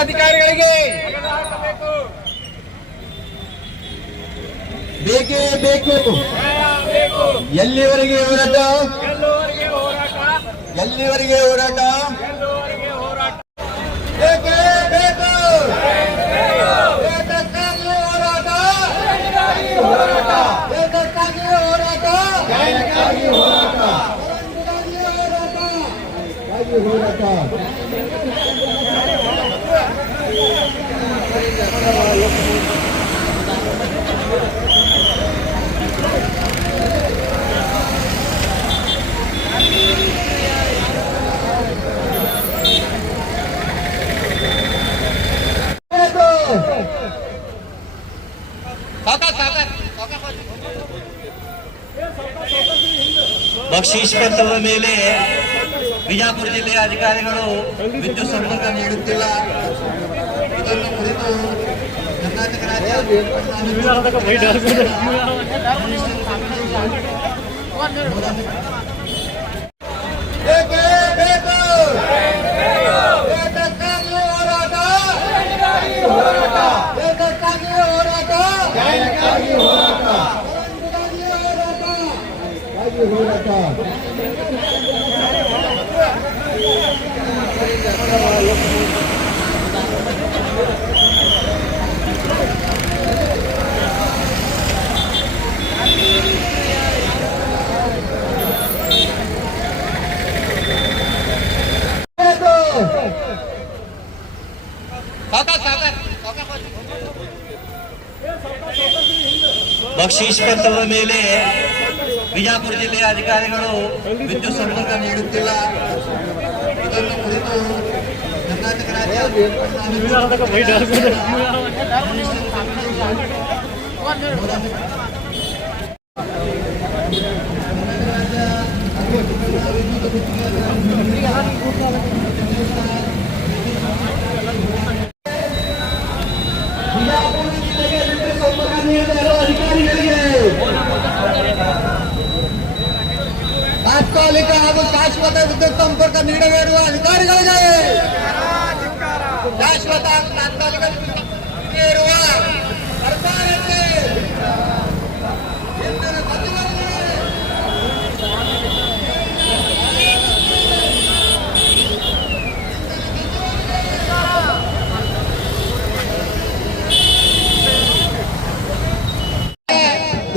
ಅಧಿಕಾರಿಗಳಿಗೆ ಬೇಕೇ ಬೇಕು. ಎಲ್ಲಿವರೆಗೆ ಹೋರಾಟ? ಎಲ್ಲಿವರೆಗೆ ಹೋರಾಟ? ಬೇಕೇ ಬೇಕು. ಏತಕ್ಕಾಗಿ ಹೋರಾಟ? ಏತಕ್ಕಾಗಿ ಹೋರಾಟ? ಹೋರಾಟ. ಬಕ್ಷೀಸ್ ಪತ್ರದ ಮೇಲೆ ಬಿಜಾಪುರ ಜಿಲ್ಲೆಯ ಅಧಿಕಾರಿಗಳು ವಿದ್ಯುತ್ ಸಂಪರ್ಕ ನೀಡುತ್ತಿಲ್ಲ. ಇದನ್ನು ಕುರಿತು ಕರ್ನಾಟಕ ರಾಜ್ಯ ಬಕ್ಷೀಸ್ ಪತ್ರದ ಮೇಲೆ ಬಿಜಾಪುರ ಜಿಲ್ಲೆಯ ಅಧಿಕಾರಿಗಳು ವಿದ್ಯುತ್ ಸಂಪರ್ಕ ನೀಡುತ್ತಿಲ್ಲ. ಇದನ್ನು ಕುರಿತು ಕರ್ನಾಟಕ ರಾಜ್ಯ ತಾತ್ಕಾಲಿಕ ಹಾಗೂ ಶಾಶ್ವತ ವಿದ್ಯುತ್ ಸಂಪರ್ಕ ನೀಡಬೇಡುವ ಅಧಿಕಾರಿಗಳಿಗೆ, ಶಾಶ್ವತ ಹಾಗೂ ತಾತ್ಕಾಲಿಕ ನೀಡುವ ಸರ್ಕಾರಕ್ಕೆ, ಇಂಧನ ಸಚಿವರಿಗೆ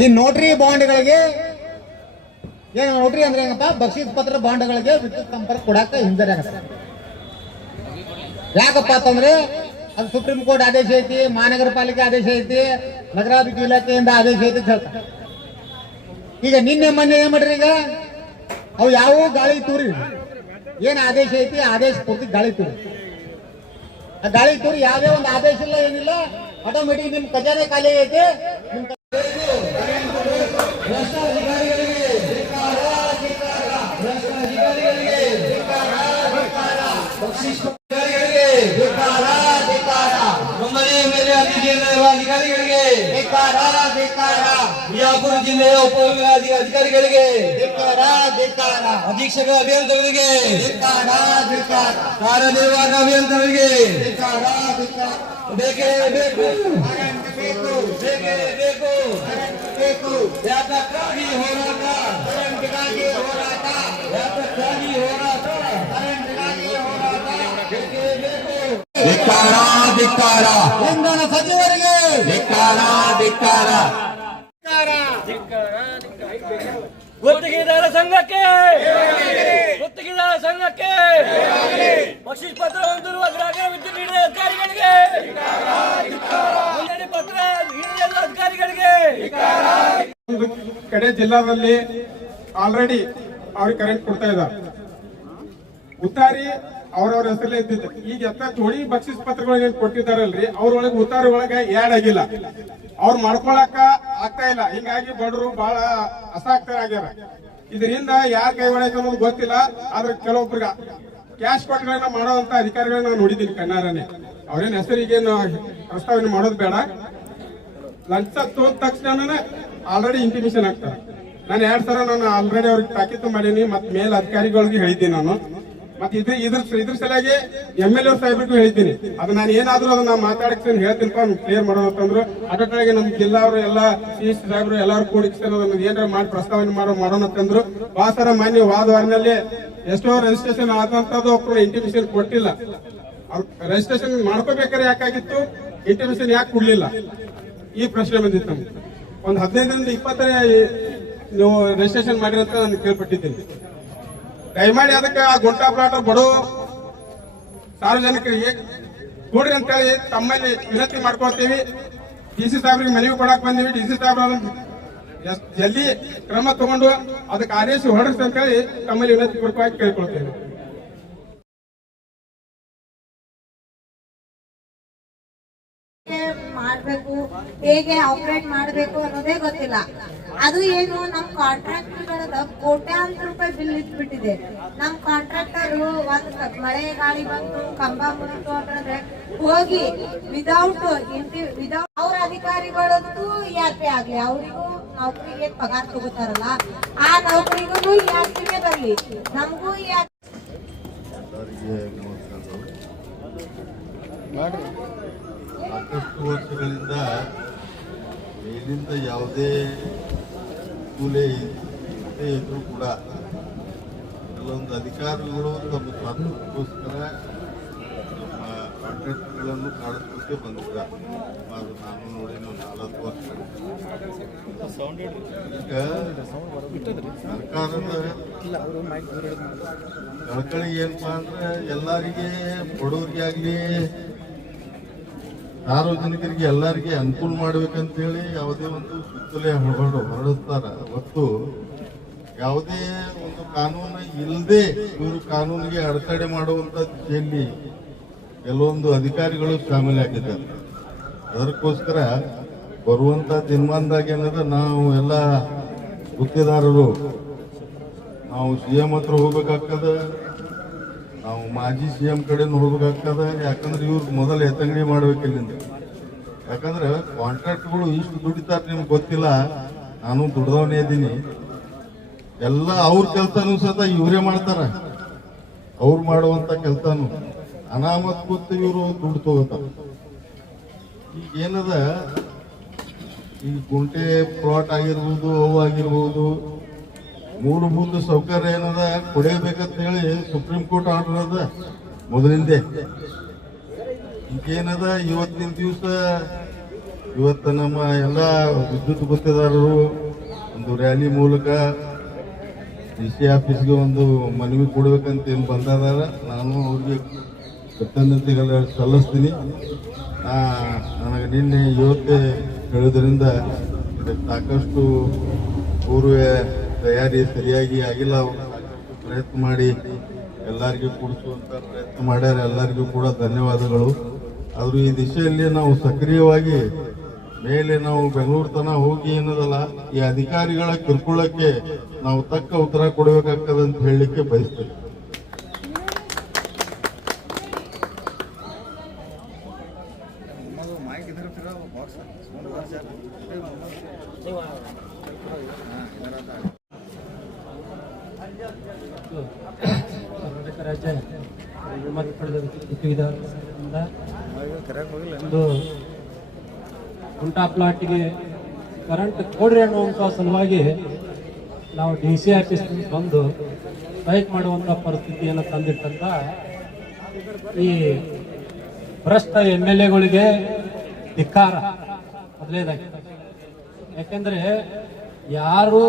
ಈ ನೋಟ್ರಿ ಬಾಂಡ್ಗಳಿಗೆ, ಏನು ನೋಟ್ರಿ ಅಂದ್ರೆ ಏನಪ್ಪ, ಬಕ್ಷೀಸ್ ಪತ್ರ ಬಾಂಡ್ಗಳಿಗೆ ವಿದ್ಯುತ್ ಸಂಪರ್ಕ ಕೊಡಾಕ ಹಿಂಜರಿಯಾಗತ್ತೆ. ಯಾಕಪ್ಪ ಅಂತಂದ್ರೆ ಅದು ಸುಪ್ರೀಂ ಕೋರ್ಟ್ ಆದೇಶ ಐತಿ, ಮಹಾನಗರ ಪಾಲಿಕೆ ಆದೇಶ ಐತಿ, ನಗರಾಭಿವೃದ್ಧಿ ಇಲಾಖೆಯಿಂದ ಆದೇಶ ಐತಿ ಅಂತ ಹೇಳ್ತಾರೆ. ಈಗ ನಿನ್ನೆ ಮೊನ್ನೆ ಏನ್ ಮಾಡ್ರಿ, ಈಗ ಅವು ಯಾವ ಗಾಳಿ ತೂರಿ, ಏನ್ ಆದೇಶ ಐತಿ ಆದೇಶ ಪೂರ್ತಿ ಗಾಳಿ ತೂರಿ. ಆ ಗಾಳಿ ತೂರಿ ಯಾವುದೇ ಒಂದು ಆದೇಶ ಇಲ್ಲ, ಏನಿಲ್ಲ, ಆಟೋಮೆಟಿಕ್ ನಿಮ್ ಖಜಾನೆ ಖಾಲಿ ಐತಿ. ನಿಮ್ ಅಧಿಕಾರಿಗಳಿಗೆ, ಬಿಜಾಪುರ ಜಿಲ್ಲೆಯ ಅಧಿಕಾರಿಗಳಿಗೆ, ಅಧೀಕ್ಷಕ ಅಭಿಯಂತರರಿಗೆ, ಕಾರ್ಯನಿರ್ವಾಹಕ ಅಭಿಯಂತರರಿಗೆ ಬೇಕೇ ಬೇಕು. ಬೇಕೇ ಬೇಕು. ಯಾತಕ್ಕಾಗಿ ಹೋರಾಟ? ಯಾತಕ್ಕಾಗಿ ಹೋರಾಟ? ಬೇಕೇ ಬೇಕು. ಧಿಕ್ಕಾರ ಧಿಕ್ಕಾರ. ಇಂಧನ ಸಚಿವರಿಗೆ ಧಿಕ್ಕಾರ ಧಿಕ್ಕಾರ. ಗುತ್ತಿಗೆದಾರ ಸಂಘಕ್ಕೆ, ಗುತ್ತಿಗೆದಾರ ಸಂಘಕ್ಕೆ, ಬಕ್ಷೀಸ್ ಪತ್ರ ಹೊಂದಿರುವ ಗ್ರಾಹಕ ವಿದ್ಯುತ್ ನೀಡಿದ ಅಧಿಕಾರಿಗಳಿಗೆ, ಮುನ್ನಡೆ ಪತ್ರ ನೀಡಿದ ಅಧಿಕಾರಿಗಳಿಗೆ. ಒಂದು ಕಡೆ ಜಿಲ್ಲಾದಲ್ಲಿ ಆಲ್ರೆಡಿ ಅವ್ರಿಗೆ ಕರೆಂಟ್ ಕೊಡ್ತಾ ಇದ್ದಾರೆ. ಉತ್ತಾರಿ ಅವ್ರವ್ರ ಹೆಸರಲ್ಲೇ ಇದ್ದಿದ್ದ. ಈಗ ಎತ್ತ ಜೋಡಿ ಬಕ್ಷೀಸ್ ಪತ್ರಗಳು ಏನ್ ಕೊಟ್ಟಿದ್ದಾರಲ್ರಿ, ಅವ್ರೊಳಗೆ ಉತ್ತಾರಿ ಒಳಗೆ ಆ್ಯಡ್ ಆಗಿಲ್ಲ, ಅವ್ರು ಮಾಡ್ಕೊಳಕ ಆಗ್ತಾ ಇಲ್ಲ. ಹಿಂಗಾಗಿ ಬಡವರು ಬಹಳ ಅಸಕ್ತರಾಗ್ಯಾರ. ಇದರಿಂದ ಯಾರ ಕೈವಾಡಕ್ಕೆ ಅನ್ನೋದು ಗೊತ್ತಿಲ್ಲ. ಆದ್ರೆ ಕೆಲವೊಬ್ರಿಗೆ ಕ್ಯಾಶ್ ಕೊಟ್ಟಗಳನ್ನ ಮಾಡೋಂತ ಅಧಿಕಾರಿಗಳನ್ನ ನಾನು ನೋಡಿದ್ದೀನಿ ಕಣ್ಣಾರನೆ. ಅವ್ರೇನ್ ಹೆಸರಿಗೇನು ಪ್ರಸ್ತಾವನೆ ಮಾಡೋದು ಬೇಡ. ಲಂಚ ತೋದ ತಕ್ಷಣ ಆಲ್ರೆಡಿ ಇಂಟಿಮೇಷನ್ ಆಗ್ತಾರೆ. ನಾನು 2 ಸಲ ನಾನು ಆಲ್ರೆಡಿ ಅವ್ರಿಗೆ ತಾಕೀತು ಮಾಡೀನಿ, ಮತ್ತೆ ಮೇಲ್ ಅಧಿಕಾರಿಗಳಿಗೆ ಹೇಳಿದ್ದೀನಿ ನಾನು. ಮತ್ತೆ ಇದ್ರ ಸಲುವಾಗಿ MLA ಸಾಹೇಬ್ರಿಗೂ ಹೇಳಿದ್ದೀನಿ. ಅದು ನಾನು ಏನಾದ್ರೂ ಅದನ್ನ ಮಾತಾಡಕ್ಕೆ ಹೇಳ್ತೀನಪ್ಪ ಕ್ಲಿಯರ್ ಮಾಡೋಣ ಅಂತಂದ್ರು. ಅಟೊಳಗೆ ನಮ್ ಜಿಲ್ಲಾ ಅವರು ಎಲ್ಲ CS ಸಾಹೇಬ್ರು ಎಲ್ಲಾರು ಕೂಡಿಸ್ತಾರೆ ಏನಾರ ಮಾಡಿ ಪ್ರಸ್ತಾವನೆ ಮಾಡೋಣ ಅಂತಂದ್ರು. ವಾಸರ ಮಾನ್ಯ ವಾರದಲ್ಲಿ ಎಷ್ಟೋ ರಿಜಿಸ್ಟ್ರೇಷನ್ ಆದಂತದ್ದು ಒಬ್ರು ಇಂಟಿಮೇಷನ್ ಕೊಟ್ಟಿಲ್ಲ. ಅವ್ರು ರಿಜಿಸ್ಟ್ರೇಷನ್ ಮಾಡ್ಕೋಬೇಕಾದ್ರೆ ಯಾಕಾಗಿತ್ತು, ಇಂಟಿಮೇಷನ್ ಯಾಕೆ ಕೊಡ್ಲಿಲ್ಲ, ಈ ಪ್ರಶ್ನೆ ಬಂದಿತ್ತು ನಮ್ಗೆ. ಒಂದು 15ರಿಂದ 20 ನೀವು ರಿಜಿಸ್ಟ್ರೇಷನ್ ಮಾಡಿರಂತ ನಾನು ಕೇಳ್ಪಟ್ಟಿದ್ದೀನಿ. ದಯಮಾಡಿ ಅದಕ್ಕೆ ಆ ಗುಂಟಾ ಪ್ಲಾಟ್ ಬಡೋ ಸಾರ್ವಜನಿಕರಿಗೆ ಕೊಡ್ರಿ ಅಂತೇಳಿ ತಮ್ಮಲ್ಲಿ ವಿನಂತಿ ಮಾಡ್ಕೊಳ್ತೀವಿ. DC ಸಾಹೇಬ್ರಿಗೆ ಮನವಿ ಕೊಡಕ್ ಬಂದೀವಿ. DC ಸಾಹೇಬ್ರ ಜಲ್ದಿ ಕ್ರಮ ತಗೊಂಡು ಅದಕ್ಕೆ ಆದೇಶ ಹೊರಡಿಸಿ ಅಂತೇಳಿ ತಮ್ಮಲ್ಲಿ ವಿನಂತಿ ಪೂರ್ವಕವಾಗಿ ಕೇಳ್ಕೊಳ್ತೇವೆ. ಮಾಡ್ಬೇಕು, ಹೇಗೆ ಆಪರೇಟ್ ಮಾಡ್ಬೇಕು ಅನ್ನೋದೇ ಗೊತ್ತಿಲ್ಲ. ಅದು ಏನು ನಮ್ ಕಾಂಟ್ರಾಕ್ಟರ್ಗಳದ ಕೋಟ್ಯಾಂತರ ರೂಪಾಯಿ ಬಿಲ್ ಇಟ್ಬಿಟ್ಟಿದೆ. ನಮ್ ಕಾಂಟ್ರಾಕ್ಟರ್ ಒಂದ್ ಮಳೆ ಗಾಳಿ ಬಂತು, ಕಂಬ ಮುರಿತು ಅಂತಂದ್ರೆ ಹೋಗಿ ವಿದೌಟ್ ಅವ್ರ ಅಧಿಕಾರಿಗಳಂತೂ ERP ಆಗ್ಲಿ, ಅವರಿಗೂ ನೌಕರಿಗೆ ಪಗಾರ ತಗೋತಾರಲ್ಲ ಆ ನೌಕರಿಗೂ ERPನೇ ಬರ್ಲಿ, ನಮಗೂ ERP. ಸಾಕಷ್ಟು ವರ್ಷಗಳಿಂದ ಮೇಲಿಂದ ಯಾವುದೇ ಕೂಲೆ ಇದ್ರೂ ಕೂಡ ಕೆಲವೊಂದು ಅಧಿಕಾರಿಗಳು ತಮ್ಮ ಸ್ವಾರ್ಥಕ್ಕೋಸ್ಕರ ನಮ್ಮ ಕಾಂಟ್ರಾಕ್ಟ್ಗಳನ್ನು ಕಾಡಿಸ್ಲಿಕ್ಕೆ ಬಂದಿದ್ದಾರೆ. ನಾನು ನೋಡಿ 4 ವರ್ಷ ಈಗ ಸರ್ಕಾರದ ಕಳಕಳಿ ಏನಪ್ಪಾ ಅಂದ್ರೆ ಎಲ್ಲರಿಗೆ ಬಡವರಿಗೆ ಆಗ್ಲಿ ಸಾರ್ವಜನಿಕರಿಗೆ ಎಲ್ಲರಿಗೆ ಅನುಕೂಲ ಮಾಡ್ಬೇಕಂತ ಹೇಳಿ ಯಾವುದೇ ಒಂದು ಸುತ್ತಲೆ ಹೊರಡಿಸ್ತಾರ. ಹೊತ್ತು ಯಾವುದೇ ಒಂದು ಕಾನೂನು ಇಲ್ಲದೆ ಇವರು ಕಾನೂನಿಗೆ ಅಡೆತಡೆ ಮಾಡುವಂತ ದಿಶೆಯಲ್ಲಿ ಕೆಲವೊಂದು ಅಧಿಕಾರಿಗಳು ಶಾಮೀಲಾಗಿದ್ದಾರೆ. ಅದಕ್ಕೋಸ್ಕರ ಬರುವಂತ ದಿನಮಾನದಾಗ ಏನಂದ್ರೆ ನಾವು ಎಲ್ಲ ಗುತ್ತಿಗೆದಾರರು ನಾವು CM ಹತ್ರ ಹೋಗ್ಬೇಕಾಗ್ತದ, ನಾವು ಮಾಜಿ CM ಕಡೆನೂ ಹೋಗ್ಬೇಕಾಗ್ತದ. ಯಾಕಂದ್ರೆ ಇವ್ರು ಮೊದಲು ಎತ್ತಂಗಡಿ ಮಾಡ್ಬೇಕಿಲ್ಲಿಂದ. ಯಾಕಂದ್ರೆ ಕಾಂಟ್ರಾಕ್ಟ್ಗಳು ಇಷ್ಟು ದುಡಿತಾರೆ ನಿಮ್ಗೆ ಗೊತ್ತಿಲ್ಲ, ನಾನು ದುಡ್ದವನೇ ಇದ್ದೀನಿ. ಎಲ್ಲ ಅವ್ರ ಕೆಲಸನೂ ಸತ ಇವರೇ ಮಾಡ್ತಾರ. ಅವ್ರು ಮಾಡುವಂತ ಕೆಲಸನು ಅನಾಮತ್ ಕೂತು ಇವರು ದುಡ್ಡು ತಗೋತಾರ. ಈಗ ಏನದ ಈ ಗುಂಟೆ ಪ್ಲಾಟ್ ಆಗಿರ್ಬೋದು, ಅವು ಆಗಿರ್ಬೋದು, ಮೂಲಭೂತ ಸೌಕರ್ಯ ಏನದ ಕೊಡಬೇಕಂತ ಹೇಳಿ ಸುಪ್ರೀಂ ಕೋರ್ಟ್ ಆರ್ಡರ್ ಅದ ಮೊದಲಿಂದೆ. ಈಗೇನದ ಇವತ್ತಿನ ದಿವಸ ಇವತ್ತು ನಮ್ಮ ಎಲ್ಲ ವಿದ್ಯುತ್ ಗುತ್ತಿಗೆದಾರರು ಒಂದು ರ್ಯಾಲಿ ಮೂಲಕ DC ಆಫೀಸ್ಗೆ ಒಂದು ಮನವಿ ಕೊಡ್ಬೇಕಂತ ಏನು ಬಂದಾರ. ನಾನು ಅವ್ರಿಗೆ ಕೃತಜ್ಞತೆಗಳ ಸಲ್ಲಿಸ್ತೀನಿ. ನನಗೆ ನಿನ್ನೆ ಇವತ್ತೇ ಹೇಳೋದ್ರಿಂದ ಸಾಕಷ್ಟು ಪೂರ್ವ ತಯಾರಿ ಸರಿಯಾಗಿ ಆಗಿಲ್ಲ. ಪ್ರಯತ್ನ ಮಾಡಿ ಎಲ್ಲರಿಗೂ ಕೊಡಿಸುವಂತ ಪ್ರಯತ್ನ ಮಾಡ್ಯಾರ. ಎಲ್ಲರಿಗೂ ಕೂಡ ಧನ್ಯವಾದಗಳು. ಆದರೂ ಈ ದಿಶೆಯಲ್ಲಿ ನಾವು ಸಕ್ರಿಯವಾಗಿ ಮೇಲೆ ನಾವು ಬೆಂಗಳೂರು ತನ ಹೋಗಿ ಏನದಲ್ಲ ಈ ಅಧಿಕಾರಿಗಳ ಕಿರುಕುಳಕ್ಕೆ ನಾವು ತಕ್ಕ ಉತ್ತರ ಕೊಡಬೇಕಾಗ್ತದೆ ಅಂತ ಹೇಳಲಿಕ್ಕೆ ಬಯಸ್ತೇವೆ. ಕರ್ನಾಟಕ ರಾಜ್ಯ ವಿಮಾ ಪಡೆದ ಗುತ್ತಿಗೆದಾರರಿಂದ ಒಂದು ಗುಂಟಾ ಪ್ಲಾಟ್ಗೆ ಕರೆಂಟ್ ಕೊಡ್ರಿ ಅನ್ನುವಂಥ ಸಲುವಾಗಿ ನಾವು DC ಆಫೀಸ್ ಬಂದು ಸ್ಟ್ರೈಕ್ ಮಾಡುವಂಥ ಪರಿಸ್ಥಿತಿಯನ್ನು ತಂದಿಟ್ಟಂತ ಈ ಭ್ರಷ್ಟ MLAಗಳಿಗೆ ಧಿಕ್ಕಾರ ಮೊದಲೇದಾಗಿ. ಯಾಕೆಂದ್ರೆ ಯಾರು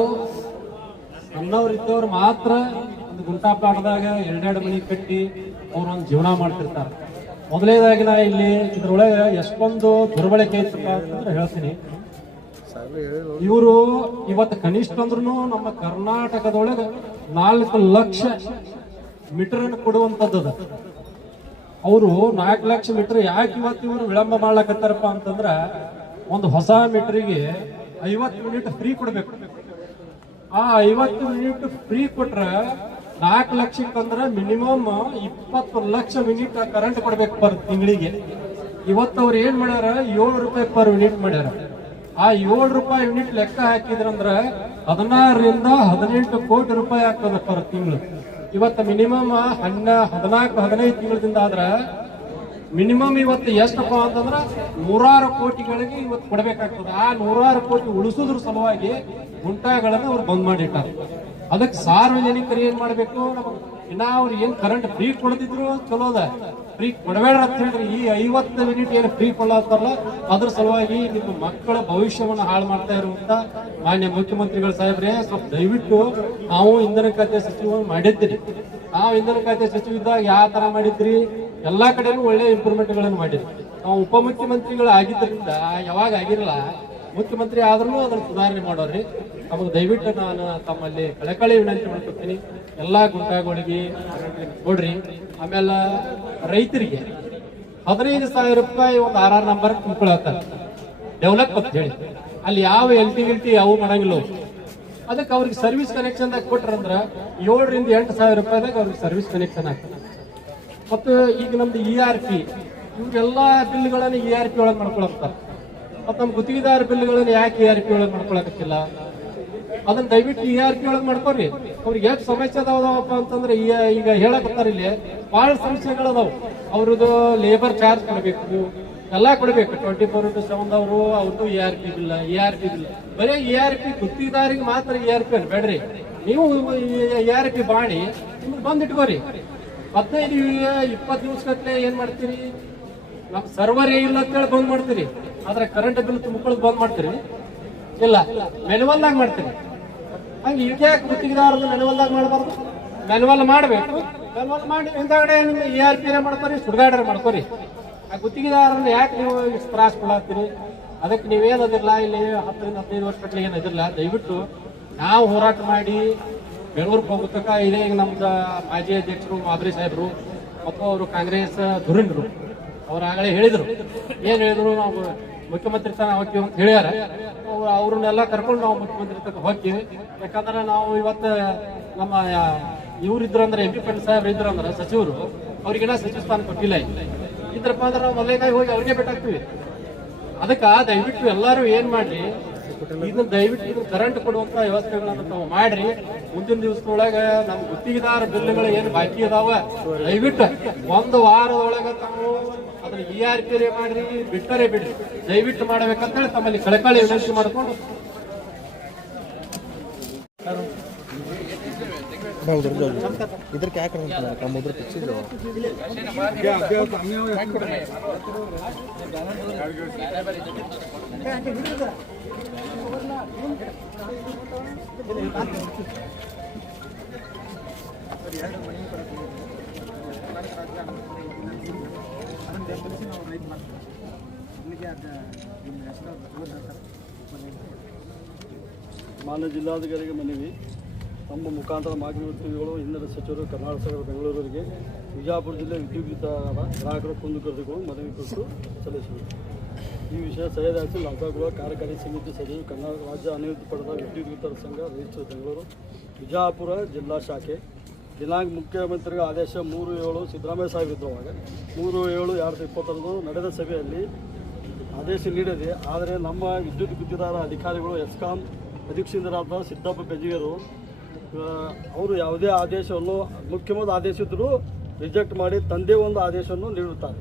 ಸಣ್ಣವರಿದ್ದವ್ರು ಮಾತ್ರ ಒಂದು ಗುಂಟಾ ಪ್ಲಾಟ್ದಾಗ 2 ಮನೆ ಕಟ್ಟಿ ಅವ್ರೊಂದು ಜೀವನ ಮಾಡ್ತಿರ್ತಾರೆ. ಮೊದಲೇದಾಗಿ ನಾ ಇಲ್ಲಿ ಇದ್ರೊಳಗೆ ಎಷ್ಟೊಂದು ದುರ್ಬಳಕೆ ಐತಪ್ಪ ಅಂತಂದ್ರೆ ಹೇಳ್ತೀನಿ. ಇವರು ಇವತ್ತು ಕನಿಷ್ಠ ಅಂದ್ರೂ ನಮ್ಮ ಕರ್ನಾಟಕದೊಳಗೆ 4 ಲಕ್ಷ ಮೀಟರ್ ಕೊಡುವಂಥದ್ದು. ಅವರು 4 ಲಕ್ಷ ಮೀಟರ್ ಯಾಕೆ ಇವತ್ತು ಇವರು ವಿಳಂಬ ಮಾಡ್ಲಕತ್ತಾರಪ್ಪ ಅಂತಂದ್ರ ಒಂದು ಹೊಸ ಮೀಟರಿಗೆ 50 ಮಿನಿಟ್ ಫ್ರೀ ಕೊಡ್ಬೇಕು. ಆ 50 ಮಿನಿಟ್ ಫ್ರೀ ಕೊಟ್ರೆ 4 ಲಕ್ಷಕ್ಕಂದ್ರೆ ಮಿನಿಮಮ್ 20 ಲಕ್ಷ ಮಿನಿಟ್ ಕರೆಂಟ್ ಕೊಡ್ಬೇಕು ಪರ್ ತಿಂಗಳಿಗೆ. ಇವತ್ತು ಅವ್ರು ಏನ್ ಮಾಡ್ಯಾರ, 7 ರೂಪಾಯಿ ಪರ್ ಯೂನಿಟ್ ಮಾಡ್ಯಾರ. ಆ 7 ರೂಪಾಯಿ ಯೂನಿಟ್ ಲೆಕ್ಕ ಹಾಕಿದ್ರಂದ್ರ 16 ರಿಂದ 18 ಕೋಟಿ ರೂಪಾಯಿ ಆಗ್ತದೆ ಪರ್ ತಿಂಗಳು. ಇವತ್ತು ಮಿನಿಮಮ್ 14-15 ತಿಂಗಳಿಂದ ಆದ್ರ ಮಿನಿಮಮ್ ಇವತ್ತು ಎಷ್ಟಪ್ಪ ಅಂತಂದ್ರ 100 ಕೋಟಿಗಳಿಗೆ ಇವತ್ತು ಕೊಡಬೇಕಾಗ್ತದೆ. ಆ 100 ಕೋಟಿ ಉಳಿಸೋದ್ರ ಸಲುವಾಗಿ ಗುಂಟಾಗಳನ್ನ ಅವ್ರು ಬಂದ್ ಮಾಡಿಟ್ಟಾರೆ. ಅದಕ್ಕೆ ಸಾರ್ವಜನಿಕರು ಏನ್ ಮಾಡ್ಬೇಕು, ಇನ್ನ ಅವ್ರು ಏನ್ ಕರೆಂಟ್ ಫ್ರೀ ಕೊಡ್ತಿದ್ರು ಚಲೋ ಅದ, ಫ್ರೀ ಕೊಡಬೇಡ ಅಂತ ಹೇಳಿದ್ರೆ ಈ 50 ಯೂನಿಟ್ ಏನು ಫ್ರೀ ಕೊಡ್ಲಾತಾರಲ್ಲ ಅದ್ರ ಸಲುವಾಗಿ ನಿಮ್ಮ ಮಕ್ಕಳ ಭವಿಷ್ಯವನ್ನ ಹಾಳು ಮಾಡ್ತಾ ಇರುವಂತ ಮಾನ್ಯ ಮುಖ್ಯಮಂತ್ರಿಗಳ ಸಾಹೇಬ್ರೆ, ಸ್ವಲ್ಪ ದಯವಿಟ್ಟು ನಾವು ಇಂಧನ ಖಾತೆ ಸಚಿವ ಮಾಡಿದ್ದೀರಿ. ನಾವು ಇಂಧನ ಖಾತೆ ಸಚಿವ ಇದ್ದಾಗ ಯಾವ ತರ ಮಾಡಿದ್ರಿ, ಎಲ್ಲಾ ಕಡೆನೂ ಒಳ್ಳೆ ಇಂಪ್ರೂವ್ಮೆಂಟ್ ಗಳನ್ನು ಮಾಡಿದ್ರಿ. ನಾವು ಉಪಮುಖ್ಯಮಂತ್ರಿಗಳು ಆಗಿದ್ದರಿಂದ ಯಾವಾಗ ಆಗಿರಲ್ಲ, ಮುಖ್ಯಮಂತ್ರಿ ಆದ್ರೂ ಅದನ್ನ ಸುಧಾರಣೆ ಮಾಡೋರಿ. ನಮಗೆ ದಯವಿಟ್ಟು ನಾನು ತಮ್ಮಲ್ಲಿ ಕಳಕಳಿ ವಿನಂತಿ ಮಾಡ್ಕೊತೀನಿ, ಎಲ್ಲಾ ಗುಂಟಾಗಳಿಗೆ ಕೊಡ್ರಿ. ಆಮೇಲೆ ರೈತರಿಗೆ 15,000 ರೂಪಾಯಿ ಒಂದು RR ನಂಬರ್ ತುಂಬಿಕೊಳತ್ತಾರೆ ಡೆವಲಪ್ ಅಂತ ಹೇಳಿ, ಅಲ್ಲಿ ಯಾವ ಎಲ್ಟಿ ಯಾವ ಮಾಡಂಗಿಲ್ಲ. ಅದಕ್ಕೆ ಅವ್ರಿಗೆ ಸರ್ವಿಸ್ ಕನೆಕ್ಷನ್ ದಾಗ ಕೊಟ್ರಂದ್ರ 7 ರಿಂದ 8,000 ರೂಪಾಯಿದಾಗ ಅವ್ರಿಗೆ ಸರ್ವಿಸ್ ಕನೆಕ್ಷನ್ ಆಗ್ತದೆ. ಮತ್ತು ಈಗ ನಮ್ದು ERP ಇವ್ರೆಲ್ಲಾ ಬಿಲ್ಗಳನ್ನ ERP ಒಳಗೆ ಮಾಡ್ಕೊಳಕ್ತಾರೆ. ಮತ್ತು ನಮ್ಮ ಗುತ್ತಿಗೆದಾರ ಬಿಲ್ಗಳನ್ನ ಯಾಕೆ ERP ಒಳಗೆ ಮಾಡ್ಕೊಳಕತ್ತಿಲ್ಲ, ಅದನ್ನ ದಯವಿಟ್ಟು ERP ಒಳಗೆ ಮಾಡ್ಕೊರಿ. ಅವ್ರಿಗೆ ಎಷ್ಟು ಸಮಸ್ಯೆ ಅದಾವಪ್ಪ ಅಂತಂದ್ರೆ ಈಗ ಹೇಳಕತ್ತಾರ ಇಲ್ಲಿ ಬಹಳ ಸಮಸ್ಯೆಗಳದಾವು. ಅವ್ರದ್ದು ಲೇಬರ್ ಚಾರ್ಜ್ ಕೊಡಬೇಕು, ಎಲ್ಲಾ ಕೊಡಬೇಕು. 24/7 ಅವರು ಅವ್ರದ್ದು ERP ಬಿಲ್ ಬರೀ ERP ಗುತ್ತಿಗೆದಾರಿಗೆ ಮಾತ್ರ ERP ಅಲ್ಲ ಬೇಡ್ರಿ, ನೀವು ERP ಮಾಡಿ ನಿಮ್ಗೆ ಬಂದಿಟ್ಕೋರಿ. 15-20 ದಿವಸಗಟ್ಟಲೆ ಏನ್ ಮಾಡ್ತೀರಿ, ನಮ್ ಸರ್ವರ್ ಇಲ್ಲ ಅಂತೇಳಿ ಬಂದ್ ಮಾಡ್ತೀರಿ. ಆದ್ರೆ ಕರೆಂಟ್ ಬಿಲ್ ತುಂಬಿಕೊಳ್ಳೋದು ಬಂದ್ ಮಾಡ್ತೀರಿ ಇಲ್ಲ, ಮೆನುವಲ್ದಾಗ ಮಾಡ್ತೀರಿ. ಹಂಗೆ ಇದ್ಯಾಕೆ ಗುತ್ತಿಗೆದಾರದು ಮೆನುವಲ್ದಾಗ ಮಾಡಬಾರ್ದು? ಮೆನುವಲ್ ಮಾಡಬೇಕು, ಮೆನುವಲ್ ಮಾಡಿ ಹಿಂದಾಗಡೆ ನಿಮ್ಮ ERP ಮಾಡ್ಕೋರಿ, ಸುಡ್ಗಾಡ್ರೆ ಮಾಡ್ಕೋರಿ. ಆ ಗುತ್ತಿಗೆದಾರನ್ನ ಯಾಕೆ ನೀವು ಇಷ್ಟು ತ್ರಾಸ ಕೊಡತ್ತೀರಿ? ಅದಕ್ಕೆ ನೀವೇನದಿರಲ್ಲ, ಇಲ್ಲಿ 10-15 ವರ್ಷ ಕಟ್ಲೆ ಏನದಿರಲ್ಲ. ದಯವಿಟ್ಟು ನಾವು ಹೋರಾಟ ಮಾಡಿ ಬೆಂಗಳೂರಿಗೆ ಹೋಗುತ್ತಕ ಇದೇ ನಮ್ದು ಮಾಜಿ ಅಧ್ಯಕ್ಷರು ಮಾಬ್ರಿ ಸಾಹೇಬರು ಮತ್ತು ಅವರು ಕಾಂಗ್ರೆಸ್ ಧುರೀಣರು ಅವ್ರು ಆಗಲೇ ಹೇಳಿದ್ರು. ಏನ್ ಹೇಳಿದ್ರು, ನಾವು ಮುಖ್ಯಮಂತ್ರಿ ತನ ಹೋಗ್ತೀವಿ ಅಂತ ಹೇಳ್ಯಾರ. ಅವ್ರನ್ನೆಲ್ಲ ಕರ್ಕೊಂಡು ನಾವು ಮುಖ್ಯಮಂತ್ರಿ ತನಕ ಹೋಗ್ತೀವಿ. ಯಾಕಂದ್ರೆ ನಾವು ಇವತ್ತು ನಮ್ಮ ಇವ್ರಿದ್ರಂದ್ರೆ MP ಪಾಟೀಲ್ ಸಾಹೇಬ್ರು ಇದ್ರಂದ್ರೆ ಸಚಿವರು, ಅವ್ರಿಗೆಲ್ಲ ಸಚಿವ ಸ್ಥಾನ ಕೊಟ್ಟಿಲ್ಲ. ಇದ್ರಪ್ಪ ಅಂದ್ರೆ ನಾವು ಮೊದಲೇಕಾಯಿ ಹೋಗಿ ಅವ್ರಿಗೆ ಭೇಟಾಗ್ತೀವಿ. ಅದಕ್ಕೆ ದಯವಿಟ್ಟು ಎಲ್ಲರೂ ಏನ್ ಮಾಡ್ರಿ, ಇದನ್ನ ದಯವಿಟ್ಟು ಇದನ್ನ ಕರೆಂಟ್ ಕೊಡುವಂತ ವ್ಯವಸ್ಥೆಗಳನ್ನ ತಾವು ಮಾಡ್ರಿ. ಮುಂದಿನ ದಿವಸದೊಳಗ ನಮ್ಮ ಗುತ್ತಿಗೆದಾರ ಬಿಲ್ಗಳು ಏನು ಬಾಕಿ ಅದಾವ ದಯವಿಟ್ಟು 1 ವಾರದೊಳಗ ತಾವು ಅದನ್ನ ERP ಮಾಡ್ರಿ, ಬಿಟ್ಟರೆ ಬಿಡ್ರಿ, ದಯವಿಟ್ಟು ಮಾಡ್ಬೇಕಂತೇಳಿ ತಮ್ಮಲ್ಲಿ ಕಳಕಳಿ ವಿನಂತಿ ಮಾಡ್ಕೊಂಡು इधर क्या करना था काम उधर पीछे जाओ ಮಾನ್ಯ ಜಿಲ್ಲಾಧಿಕಾರಿಗೆ ಮನವಿ. ನಮ್ಮ ಮುಖಾಂತರ ಮಾಧ್ಯಮಗಳು ಇಂಧನ ಸಚಿವರು ಕರ್ನಾಟಕ ಸರ್ಕಾರ ಬೆಂಗಳೂರಿಗೆ ವಿಜಯಪುರ ಜಿಲ್ಲೆ ವಿದ್ಯುತ್ ಗ್ರಾಹಕರ ಕುಂದುಕೊರತೆಗಳು ಮನವಿ ಕೊಟ್ಟು ಸಲ್ಲಿಸಿದರು. ಈ ವಿಷಯ ಸೈಯದ್ ಹಸೀನ್ ಲಂಕಾಗುಳ ಕಾರ್ಯಕಾರಿ ಸಮಿತಿ ಸಚಿವರು ಕರ್ನಾಟಕ ರಾಜ್ಯ ಅನಿಯುಕ್ತ ಪಡೆದ ವಿದ್ಯುತ್ ವಿತರಕ ಸಂಘ ರಿಜಿಸ್ಟರ್ ಬೆಂಗಳೂರು ವಿಜಯಪುರ ಜಿಲ್ಲಾ ಶಾಖೆ ದಿನಾಂಕ ಮುಖ್ಯಮಂತ್ರಿಗಳ ಆದೇಶ 3/7 ಸಿದ್ದರಾಮಯ್ಯ ಸಾಹೇಬರಿದ್ದಾಗ 3/7/2020 ನಡೆದ ಸಭೆಯಲ್ಲಿ ಆದೇಶ ನೀಡಿದೆ. ಆದರೆ ನಮ್ಮ ವಿದ್ಯುತ್ ಗುತ್ತಿಗೆದಾರ ಅಧಿಕಾರಿಗಳು ಎಸ್ಕಾಂ ಅಧೀಕ್ಷಕರಾದ ಸಿದ್ದಪ್ಪ ಬೆಜಿಗರು ಅವರು ಯಾವುದೇ ಆದೇಶವನ್ನು ಮುಖ್ಯಮಂತ್ರಿ ಆದೇಶ ಇದ್ದರೂ ರಿಜೆಕ್ಟ್ ಮಾಡಿ ತಂದೆ ಒಂದು ಆದೇಶವನ್ನು ನೀಡುತ್ತಾರೆ.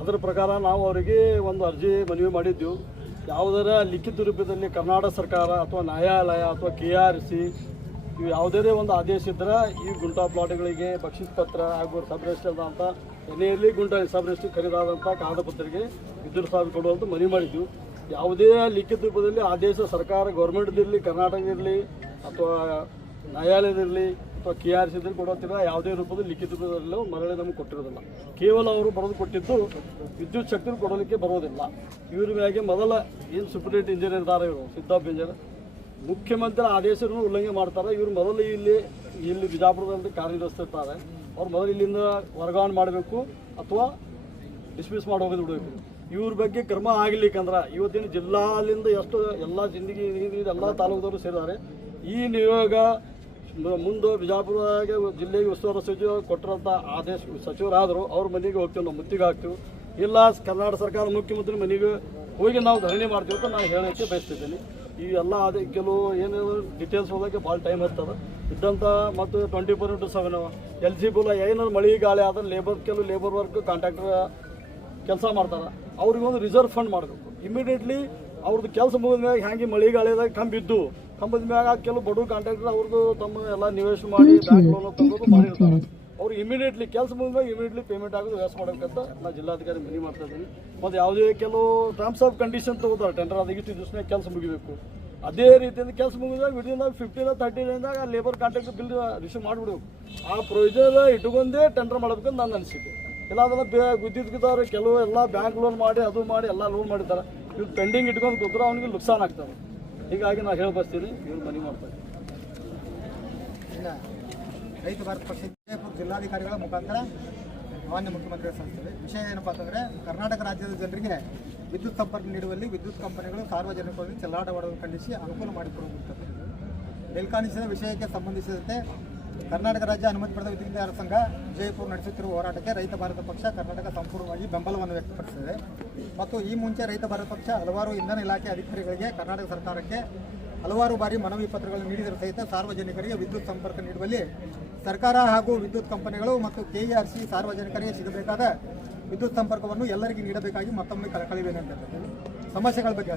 ಅದರ ಪ್ರಕಾರ ನಾವು ಅವರಿಗೆ ಒಂದು ಅರ್ಜಿ ಮನವಿ ಮಾಡಿದ್ದೆವು. ಯಾವುದರ ಲಿಖಿತ ರೂಪದಲ್ಲಿ ಕರ್ನಾಟಕ ಸರ್ಕಾರ ಅಥವಾ ನ್ಯಾಯಾಲಯ ಅಥವಾ KRC ಇವು ಯಾವುದೇ ಒಂದು ಆದೇಶ ಇದ್ದರೆ ಈ ಗುಂಟಾ ಪ್ಲಾಟ್ಗಳಿಗೆ ಬಕ್ಷಿಸ್ ಪತ್ರ ಹಾಗೂ ಸಬ್ ರಿಜಿಸ್ಟರ್ ಅಂತ ಎನೆಯಲ್ಲಿ ಗುಂಟಾ ಸಬ್ ರಿಜಿಸ್ಟರ್ ಖರೀದಾದಂಥ ಕಾಗದಪತ್ರಕ್ಕೆ ವಿದ್ಯುತ್ ಸಾವಿರ ಕೊಡುವಂತ ಮನವಿ ಮಾಡಿದ್ದೆವು. ಯಾವುದೇ ಲಿಖಿತ ರೂಪದಲ್ಲಿ ಆದೇಶ ಸರ್ಕಾರ ಗೌರ್ಮೆಂಟ್ದಿರಲಿ, ಕರ್ನಾಟಕದಿರಲಿ ಅಥವಾ ನ್ಯಾಯಾಲಯದಿರಲಿ ಅಥವಾ KRC ಇದ್ರಲ್ಲಿ ಕೊಡುತ್ತಿಲ್ಲ, ಯಾವುದೇ ರೂಪದಲ್ಲಿ ಲಿಖಿತ ರೂಪದಲ್ಲೂ ಮರಳಿ ನಮಗೆ ಕೊಟ್ಟಿರೋದಿಲ್ಲ. ಕೇವಲ ಅವರು ಬರೆದು ಕೊಟ್ಟಿದ್ದು ವಿದ್ಯುತ್ ಶಕ್ತಿ ಕೊಡಲಿಕ್ಕೆ ಬರೋದಿಲ್ಲ. ಇವ್ರ ಮ್ಯಾಗೆ ಮೊದಲ ಏನು ಸೂಪರಿಂಟೆಂಡೆಂಟ್ ಇಂಜಿನಿಯರ್ ಇದ್ದಾರೆ ಇವರು ಸಿದ್ದಪ್ಪ ಇಂಜಿನಿಯರ್, ಮುಖ್ಯಮಂತ್ರಿ ಆದೇಶವನ್ನು ಉಲ್ಲಂಘನೆ ಮಾಡ್ತಾರೆ. ಇವರು ಮೊದಲು ಇಲ್ಲಿ ಬಿಜಾಪುರದಲ್ಲಿ ಕಾರ್ಯನಿರ್ವಹಿಸ್ತಿರ್ತಾರೆ. ಅವ್ರು ಮೊದಲು ಇಲ್ಲಿಂದ ವರ್ಗಾವಣೆ ಮಾಡಬೇಕು ಅಥವಾ ಡಿಸ್ಮಿಸ್ ಮಾಡಿ ಹೋಗೋದು ಬಿಡಬೇಕು. ಇವ್ರ ಬಗ್ಗೆ ಕ್ರಮ ಆಗಲಿಕ್ಕಂದ್ರೆ ಇವತ್ತಿನ ಜಿಲ್ಲಾಲಿಂದ ಎಷ್ಟು ಎಲ್ಲ ಜಿಂದಗಿ ಎಲ್ಲ ತಾಲೂಕದವರು ಸೇರಿದ್ದಾರೆ. ಈ ನಿಯೋಗ ಮುಂದೆ ಬಿಜಾಪುರ ಜಿಲ್ಲೆಗೆ ಉಸ್ತುವಾರಿ ಸಚಿವ ಕೊಟ್ಟಿರೋಂಥ ಆದೇಶ ಸಚಿವರಾದರು ಅವ್ರ ಮನೆಗೆ ಹೋಗ್ತೀವಿ, ನಾವು ಮುತ್ತಿಗೆ ಹಾಕ್ತೀವಿ. ಇಲ್ಲ ಕರ್ನಾಟಕ ಸರ್ಕಾರ ಮುಖ್ಯಮಂತ್ರಿ ಮನೆಗೆ ಹೋಗಿ ನಾವು ಧರಣಿ ಮಾಡ್ತೀವಿ ಅಂತ ನಾನು ಹೇಳೋಕ್ಕೆ ಬಯಸ್ತಿದ್ದೇನೆ. ಈ ಎಲ್ಲ ಅದೇ ಕೆಲವು ಏನೇನು ಡೀಟೇಲ್ಸ್ ಹೋಗೋಕ್ಕೆ ಭಾಳ ಟೈಮ್ ಇರ್ತದೆ ಇದ್ದಂಥ ಮತ್ತು 24/7 ಎಲಿಜಿಬಲ್ ಏನಾದ್ರು ಮಳೆ ಗಾಳಿ ಆದ್ರೆ ಕೆಲವು ಲೇಬರ್ ವರ್ಕ್ ಕಾಂಟ್ರಾಕ್ಟರ್ ಕೆಲಸ ಮಾಡ್ತಾರೆ, ಅವ್ರಿಗೊಂದು ರಿಸರ್ವ್ ಫಂಡ್ ಮಾಡಬೇಕು. ಇಮಿಡಿಯೇಟ್ಲಿ ಅವ್ರದ್ದು ಕೆಲಸ ಮುಗಿದ ಮ್ಯಾಗ ಹ್ಯಾಂಗೆ ಮಳೆ ಗಾಳಿದಾಗ ಕಂಬದ ಮ್ಯಾಗ ಕೆಲವು ಬಡವ ಕಾಂಟ್ರಾಕ್ಟರ್ ಅವ್ರದ್ದು ತಮ್ಮ ಎಲ್ಲ ನಿವೇಶನ ಮಾಡಿ ಬ್ಯಾಂಕ್ ಲೋನ್ ತಂದು ಮಾಡಿರ್ತಾರೆ. ಅವ್ರು ಇಮಿಡಿಯೇಟ್ಲಿ ಕೆಲಸ ಮುಗಿದಾಗ ಇಮಿಡಿಯೇಟ್ಲಿ ಪೇಮೆಂಟ್ ಆಗೋದು ವ್ಯವಸ್ಥೆ ಮಾಡೋಕ್ಕಂತ ನಾನು ಜಿಲ್ಲಾಧಿಕಾರಿ ಮನವಿ ಮಾಡ್ತಾ ಇದ್ದೀನಿ. ಮತ್ತು ಯಾವುದೇ ಕೆಲವು ಟರ್ಮ್ಸ್ ಆಫ್ ಕಂಡೀಷನ್ ತೊಗೋತಾರೆ, ಟೆಂಡರ್ ಅದಕ್ಕೆ ದಿವಸನೇ ಕೆಲಸ ಮುಗಿಬೇಕು. ಅದೇ ರೀತಿಯಿಂದ ಕೆಲಸ ಮುಗಿದಾಗ ವಿದಿನ್ 15 30 ದಿನದಾಗ ಆ ಲೇಬರ್ ಕಾಂಟ್ರಾಕ್ಟ್ ಬಿಲ್ ರಿಸೀವ್ ಮಾಡಿಬಿಡ್ಬೇಕು. ಆ ಪ್ರೊವಿಜನ್ ಇಟ್ಕೊಂಡೇ ಟೆಂಡರ್ ಮಾಡಬೇಕಂತ ನನ್ನ ಅನಿಸಿಕೆ. ಇಲ್ಲ ಅದನ್ನು ಗುದ್ದಿದ್ದವ್ರು ಕೆಲವು ಎಲ್ಲ ಬ್ಯಾಂಕ್ ಲೋನ್ ಮಾಡಿ ಅದು ಮಾಡಿ ಎಲ್ಲ ಲೋನ್ ಮಾಡಿದ್ದಾರೆ. ಇವ್ರು ಪೆಂಡಿಂಗ್ ಇಟ್ಕೊಂಡು ಕೂತ್ರೆ ಅವನಿಗೆ ನುಕ್ಸಾನ್ ಆಗ್ತದೆ. ಹೀಗಾಗಿ ನಾನು ಹೇಳಿ ಬರ್ತೀನಿ, ಇವ್ರು ಮನವಿ ಮಾಡ್ತಾರೆ. ರೈತ ಭಾರತ ಪಕ್ಷ ವಿಜಯಪುರ ಜಿಲ್ಲಾಧಿಕಾರಿಗಳ ಮುಖಾಂತರ ಮಾನ್ಯ ಮುಖ್ಯಮಂತ್ರಿಗಳ ಸಂಸ್ಥೆ ವಿಷಯ ಏನಪ್ಪಾ ಅಂತಂದರೆ, ಕರ್ನಾಟಕ ರಾಜ್ಯದ ಜನರಿಗೆ ವಿದ್ಯುತ್ ಸಂಪರ್ಕ ನೀಡುವಲ್ಲಿ ವಿದ್ಯುತ್ ಕಂಪನಿಗಳು ಸಾರ್ವಜನಿಕರಲ್ಲಿ ಚೆಲ್ಲಾಟವಾಡಲು ಖಂಡಿಸಿ ಅನುಕೂಲ ಮಾಡಿಕೊಡುವಂಥದ್ದು. ಮೇಲ್ಕಾಣಿಸಿದ ವಿಷಯಕ್ಕೆ ಸಂಬಂಧಿಸಿದಂತೆ ಕರ್ನಾಟಕ ರಾಜ್ಯ ಅನುಮತಿ ಪಡೆದ ವಿದ್ಯುತ್ ಸಂಘ ವಿಜಯಪುರ ನಡೆಸುತ್ತಿರುವ ಹೋರಾಟಕ್ಕೆ ರೈತ ಭಾರತ ಪಕ್ಷ ಕರ್ನಾಟಕ ಸಂಪೂರ್ಣವಾಗಿ ಬೆಂಬಲವನ್ನು ವ್ಯಕ್ತಪಡಿಸಿದೆ. ಮತ್ತು ಈ ಮುಂಚೆ ರೈತ ಭಾರತ ಪಕ್ಷ ಹಲವಾರು ಇಂಧನ ಇಲಾಖೆ ಅಧಿಕಾರಿಗಳಿಗೆ ಕರ್ನಾಟಕ ಸರ್ಕಾರಕ್ಕೆ ಹಲವಾರು ಬಾರಿ ಮನವಿ ಪತ್ರಗಳನ್ನು ನೀಡಿದರೂ ಸಹಿತ ಸಾರ್ವಜನಿಕರಿಗೆ ವಿದ್ಯುತ್ ಸಂಪರ್ಕ ನೀಡುವಲ್ಲಿ ಸರ್ಕಾರ ಹಾಗೂ ವಿದ್ಯುತ್ ಕಂಪನಿಗಳು ಮತ್ತು KERC ಸಾರ್ವಜನಿಕರಿಗೆ ಸಿಗಬೇಕಾದ ವಿದ್ಯುತ್ ಸಂಪರ್ಕವನ್ನು ಎಲ್ಲರಿಗೂ ನೀಡಬೇಕಾಗಿ ಮತ್ತೊಮ್ಮೆ ಕಳಕಳಿವೇನಂತ ಸಮಸ್ಯೆಗಳ ಬಗ್ಗೆ